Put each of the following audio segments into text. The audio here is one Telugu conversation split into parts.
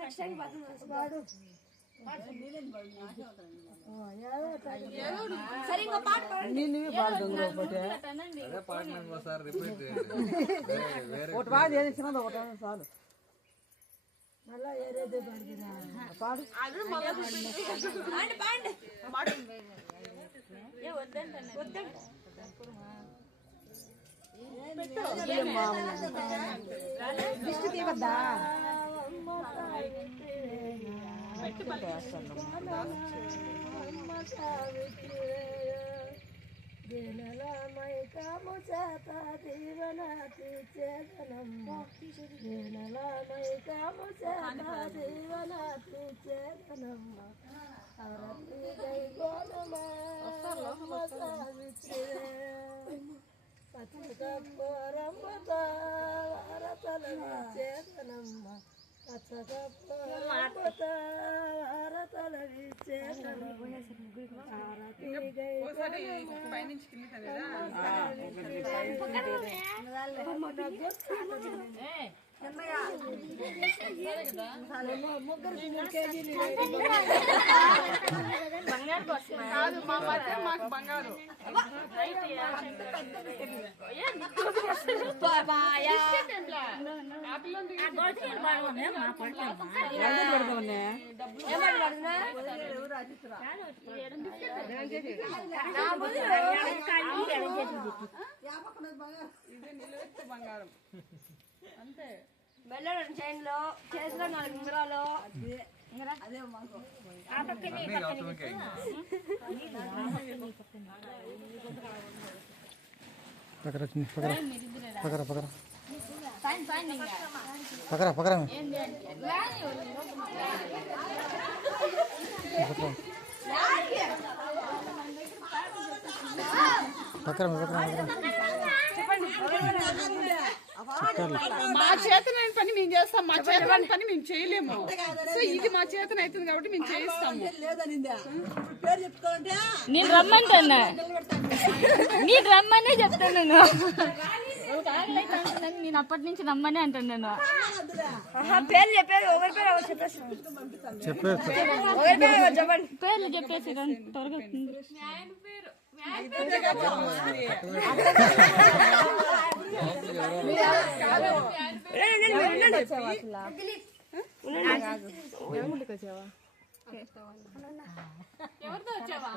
నెక్స్ట్ టైం సరే ఇంకో పాట పాడండి ఒకటి పాడు చిన్నది ఒకటి చాలు మళ్ళా ఏరేదే పాడు దిష్టి తీవద్దా మైకాము చేత దీవన తీర్చేదనమ్మ మైకాము చేత దీవన తీర్చేదనమ్మ అరతి గై గోనమ్మ సావిత్రి పచ్చకప్పరమ్మత అరతల చేతనమ్మ పచ్చకప్పరమ్మత అరతల చేతనమ్మ అరతి గై బంగారు అంతే మెల్లడు చైన్లో చేతిలో 4 ఉంగరాలు అదే మా చేతనైన పని మేము చేస్తాం, మా చేతనైన పని మేము చేయలేము. సో ఇది మా చేతన అవుతుంది కాబట్టి మేము చేయిస్తాము. నేను రమ్మంటున్నా, నేను రమ్మనే చెప్తాను. నేను అప్పటి నుంచి రమ్మనే అంటున్నాను. పేర్లు చెప్పేది ఒకరి పేరు ఎవరు చెప్పేసి పేర్లు చెప్పేసి త్వరగా ఎవరితో వచ్చావా?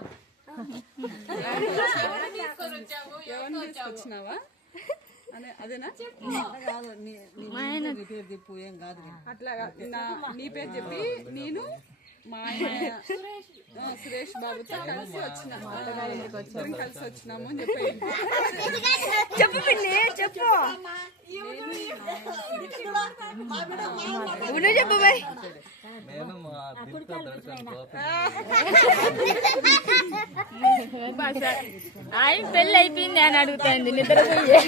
తీసుకొచ్చినావా? అదేనా? అట్లా నీ పేరు చెప్పి నేను మా ఆయన సురేష్ బాబుతో కలిసి వచ్చినాము అని చెప్పి చెప్పు పిన్ని చెప్పు చెప్పు బాయ్. ఆయన పెళ్ళి అయిపోయింది అని అడుగుతాండి నిద్రపోయి.